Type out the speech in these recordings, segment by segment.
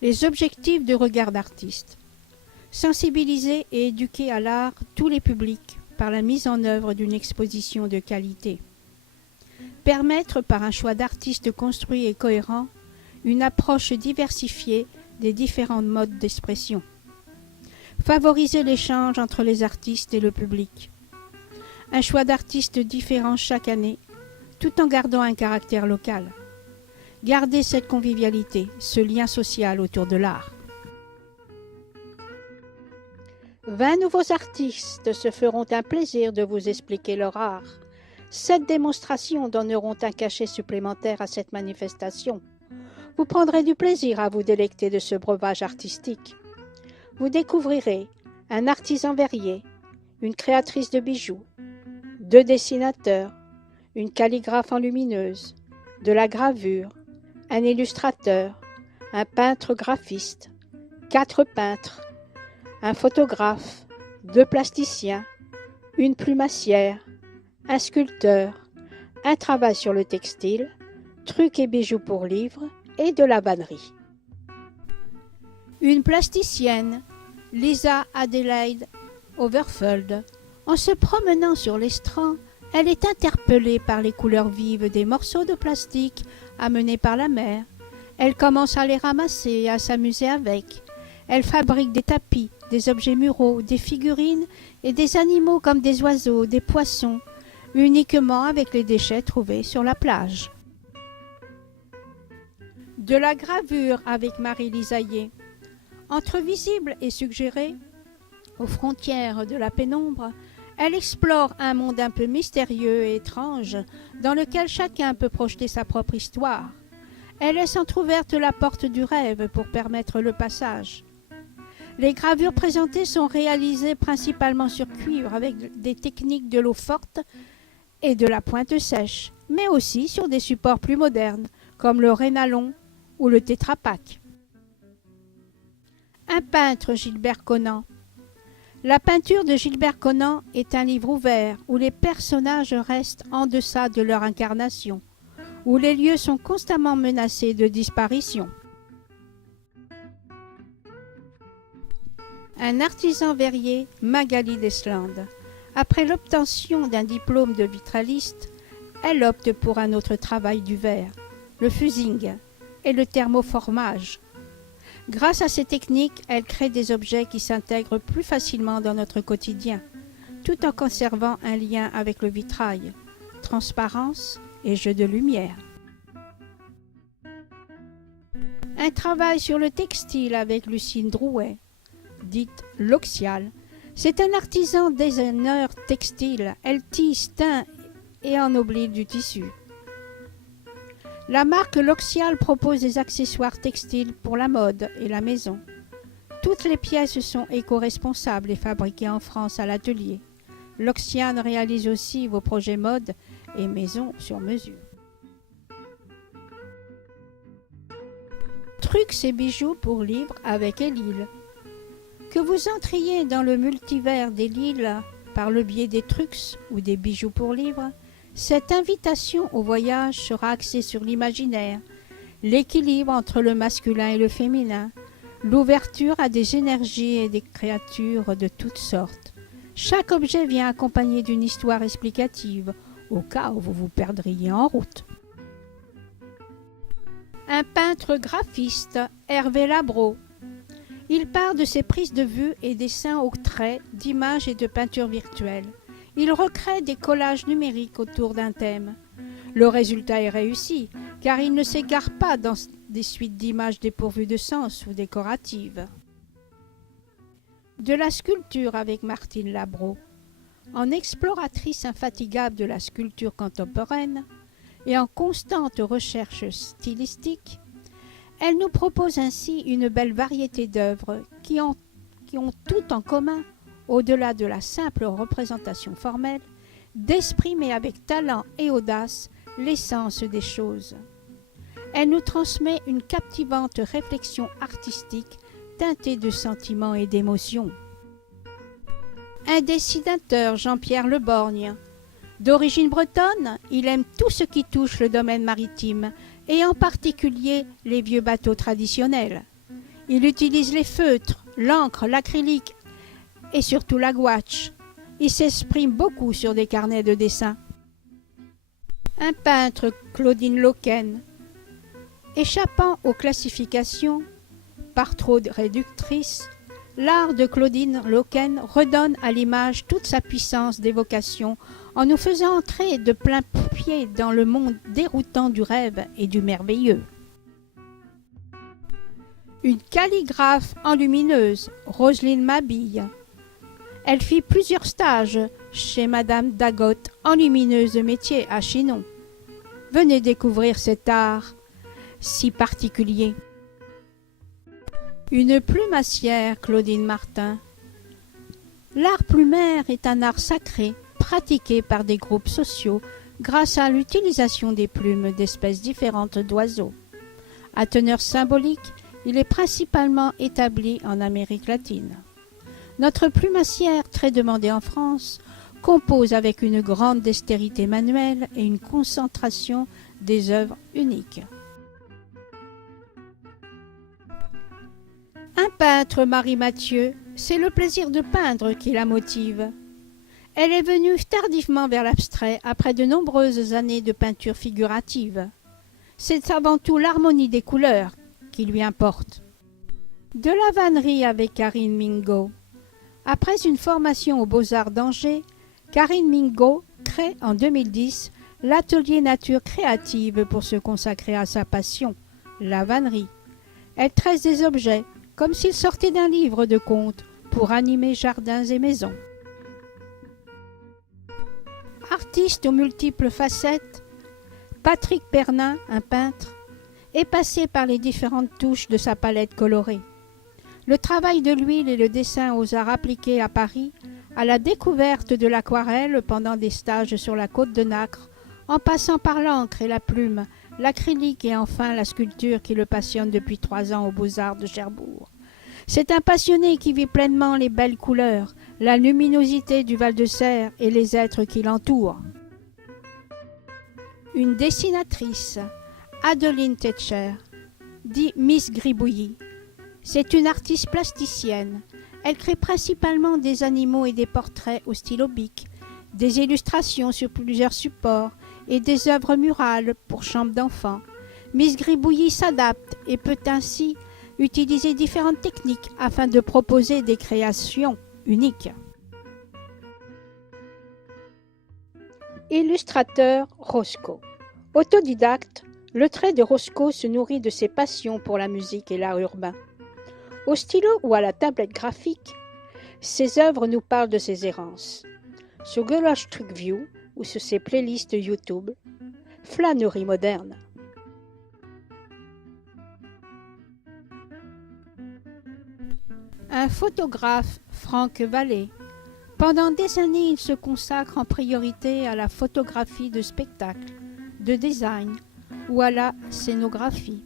Les objectifs de regard d'artiste. Sensibiliser et éduquer à l'art tous les publics par la mise en œuvre d'une exposition de qualité. Permettre par un choix d'artistes construit et cohérent une approche diversifiée des différents modes d'expression. Favoriser l'échange entre les artistes et le public. Un choix d'artistes différents chaque année, tout en gardant un caractère local. Garder cette convivialité, ce lien social autour de l'art. 20 nouveaux artistes se feront un plaisir de vous expliquer leur art. 7 démonstrations donneront un cachet supplémentaire à cette manifestation. Vous prendrez du plaisir à vous délecter de ce breuvage artistique. Vous découvrirez un artisan verrier, une créatrice de bijoux, 2 dessinateurs, une calligraphe enlumineuse, de la gravure, un illustrateur, un peintre graphiste, 4 peintres, un photographe, 2 plasticiens, une plumassière, un sculpteur, un travail sur le textile, trucs et bijoux pour livres et de la vannerie. Une plasticienne, Lisa Adelaide Overfeld, en se promenant sur l'estran, elle est interpellée par les couleurs vives des morceaux de plastique amenés par la mer. Elle commence à les ramasser et à s'amuser avec. Elle fabrique des tapis, des objets muraux, des figurines et des animaux comme des oiseaux, des poissons, uniquement avec les déchets trouvés sur la plage. De la gravure avec Marie Lisaillé. Entre visible et suggéré, aux frontières de la pénombre, elle explore un monde un peu mystérieux et étrange dans lequel chacun peut projeter sa propre histoire. Elle laisse entrouverte la porte du rêve pour permettre le passage. Les gravures présentées sont réalisées principalement sur cuivre avec des techniques de l'eau forte et de la pointe sèche, mais aussi sur des supports plus modernes comme le Rénalon ou le Tetra Pak. Un peintre, Gilbert Conant. La peinture de Gilbert Conant est un livre ouvert où les personnages restent en deçà de leur incarnation, où les lieux sont constamment menacés de disparition. Un artisan verrier, Magali Deslandes. Après l'obtention d'un diplôme de vitraliste, elle opte pour un autre travail du verre, le fusing et le thermoformage. Grâce à ces techniques, elle crée des objets qui s'intègrent plus facilement dans notre quotidien, tout en conservant un lien avec le vitrail, transparence et jeu de lumière. Un travail sur le textile avec Lucine Drouet, dite L'Oxial. C'est un artisan designer textile. Elle tisse, teint et ennoblit du tissu. La marque L'Oxial propose des accessoires textiles pour la mode et la maison. Toutes les pièces sont éco-responsables et fabriquées en France à l'atelier. L'Oxial réalise aussi vos projets mode et maison sur mesure. Trucs et bijoux pour livres avec Elil. Que vous entriez dans le multivers des Lille par le biais des trucs ou des bijoux pour livres, cette invitation au voyage sera axée sur l'imaginaire, l'équilibre entre le masculin et le féminin, l'ouverture à des énergies et des créatures de toutes sortes. Chaque objet vient accompagné d'une histoire explicative, au cas où vous vous perdriez en route. Un peintre graphiste, Hervé Labro. Il part de ses prises de vue et dessins au trait, d'images et de peintures virtuelles. Il recrée des collages numériques autour d'un thème. Le résultat est réussi, car il ne s'égare pas dans des suites d'images dépourvues de sens ou décoratives. De la sculpture avec Martine Labro. En exploratrice infatigable de la sculpture contemporaine et en constante recherche stylistique, elle nous propose ainsi une belle variété d'œuvres qui ont tout en commun, au-delà de la simple représentation formelle, d'exprimer avec talent et audace l'essence des choses. Elle nous transmet une captivante réflexion artistique teintée de sentiments et d'émotions. Un dessinateur, Jean-Pierre Leborgne. D'origine bretonne, il aime tout ce qui touche le domaine maritime, et en particulier les vieux bateaux traditionnels. Il utilise les feutres, l'encre, l'acrylique et surtout la gouache. Il s'exprime beaucoup sur des carnets de dessin. Un peintre, Claudine Loken. Échappant aux classifications, par trop réductrices, l'art de Claudine Loken redonne à l'image toute sa puissance d'évocation en nous faisant entrer de plein pied dans le monde déroutant du rêve et du merveilleux. Une calligraphe enlumineuse, Roselyne Mabille. Elle fit plusieurs stages chez Madame Dagot, enlumineuse de métier à Chinon. Venez découvrir cet art si particulier. Une plumassière, Claudine Martin. L'art plumaire est un art sacré, pratiqué par des groupes sociaux grâce à l'utilisation des plumes d'espèces différentes d'oiseaux. À teneur symbolique, il est principalement établi en Amérique latine. Notre plumassière, très demandée en France, compose avec une grande dextérité manuelle et une concentration des œuvres uniques. Un peintre, Marie Mathieu, c'est le plaisir de peindre qui la motive. Elle est venue tardivement vers l'abstrait après de nombreuses années de peinture figurative. C'est avant tout l'harmonie des couleurs qui lui importe. De la vannerie avec Karine Mingo. Après une formation aux Beaux-Arts d'Angers, Karine Mingo crée en 2010 l'atelier nature créative pour se consacrer à sa passion, la vannerie. Elle tresse des objets comme s'ils sortaient d'un livre de contes pour animer jardins et maisons. Artiste aux multiples facettes, Patrick Pernin, un peintre, est passé par les différentes touches de sa palette colorée. Le travail de l'huile et le dessin aux arts appliqués à Paris, à la découverte de l'aquarelle pendant des stages sur la côte de Nacre, en passant par l'encre et la plume, l'acrylique et enfin la sculpture qui le passionne depuis 3 ans aux Beaux-Arts de Cherbourg. C'est un passionné qui vit pleinement les belles couleurs, la luminosité du Val-de-Serre et les êtres qui l'entourent. Une dessinatrice, Adeline Tetcher, dit Miss Gribouillis. C'est une artiste plasticienne. Elle crée principalement des animaux et des portraits au stylo bic, des illustrations sur plusieurs supports et des œuvres murales pour chambres d'enfants. Miss Gribouillis s'adapte et peut ainsi utiliser différentes techniques afin de proposer des créations uniques. Illustrateur Roscoe. Autodidacte, le trait de Roscoe se nourrit de ses passions pour la musique et l'art urbain. Au stylo ou à la tablette graphique, ses œuvres nous parlent de ses errances. Sur Google Street View ou sur ses playlists YouTube, flânerie moderne. Un photographe, Franck Vallée. Pendant des années, il se consacre en priorité à la photographie de spectacle, de design ou à la scénographie.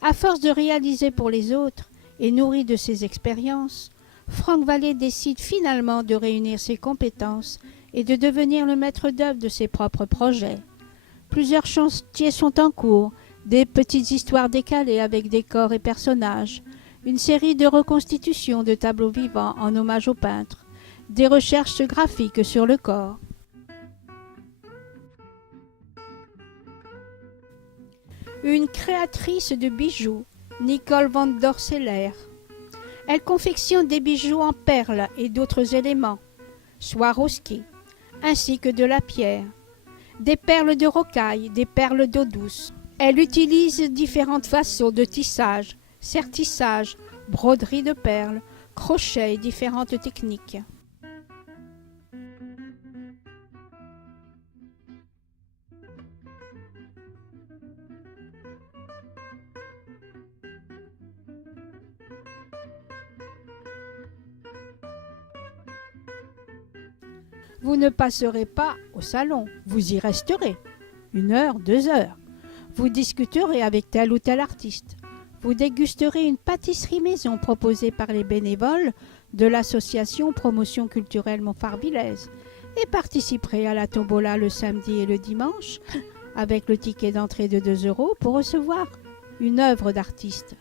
À force de réaliser pour les autres et nourri de ses expériences, Franck Vallée décide finalement de réunir ses compétences et de devenir le maître d'œuvre de ses propres projets. Plusieurs chantiers sont en cours, des petites histoires décalées avec décors et personnages, une série de reconstitutions de tableaux vivants en hommage aux peintres, des recherches graphiques sur le corps. Une créatrice de bijoux, Nicole van Dorseler. Elle confectionne des bijoux en perles et d'autres éléments, Swarovski, ainsi que de la pierre, des perles de rocaille, des perles d'eau douce. Elle utilise différentes façons de tissage, sertissage, broderie de perles, crochet et différentes techniques. Vous ne passerez pas au salon, vous y resterez. 1 heure, 2 heures. Vous discuterez avec tel ou tel artiste. Vous dégusterez une pâtisserie maison proposée par les bénévoles de l'association Promotion culturelle Montfarvillers et participerez à la tombola le samedi et le dimanche avec le ticket d'entrée de 2 € pour recevoir une œuvre d'artiste.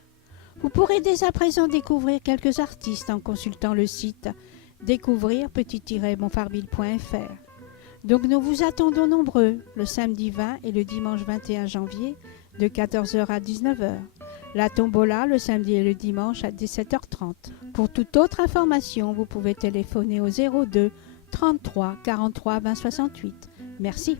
Vous pourrez dès à présent découvrir quelques artistes en consultant le site découvrir-monfarville.fr. Donc nous vous attendons nombreux le samedi 20 et le dimanche 21 janvier de 14 h à 19 h. La tombola le samedi et le dimanche à 17 h 30. Pour toute autre information, vous pouvez téléphoner au 02 33 43 20 68. Merci.